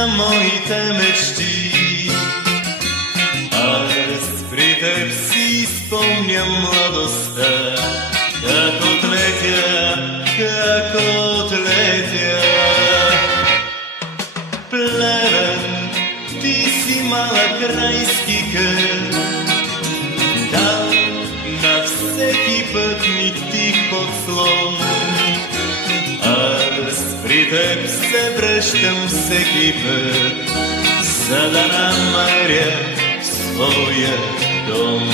на моите мечти. Аз при теб си спомням младостта, как отлетя. Плевен, ти си малък райски кът, там на всеки път ми тих подслон. Аз при теб се връщам всеки път, за да намеря своя дом.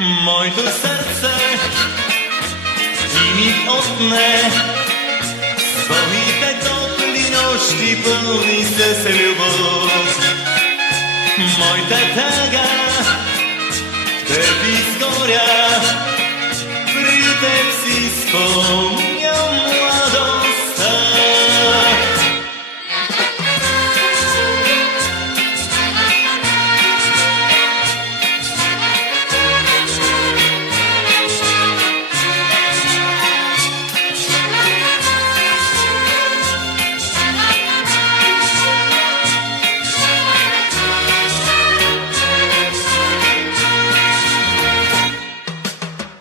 Моето сърце ти ми отне своите топли нощи, пълни с любов. Моята тъга теб изгоря, при теб си спомням младостта.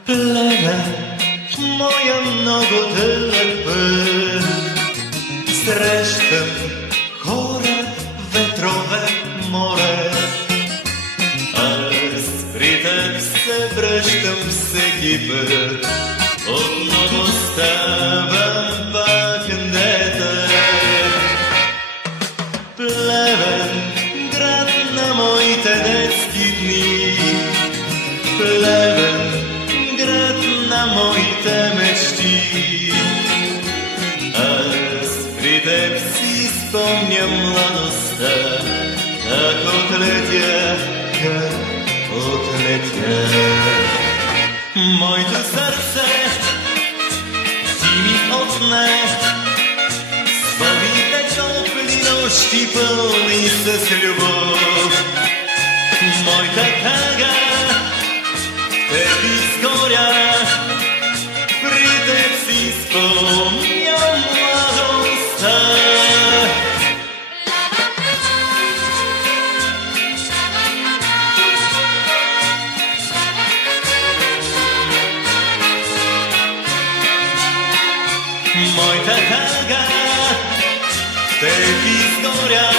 Плевен, моя много дълъг път, срещам хора, ветрове, море. Аз при теб се връщам всеки път, отново ставам пак дете. Плевен, град на моите детски дни, Плевен, град на моите мечти. Аз при теб си спомням младостта, как отлетя. Моето сърце ти ми отне своите топли нощи, пълни с любов. Моята тъга теб изгоря, при теб си спомням младостта. Моята тъга теб изгоря,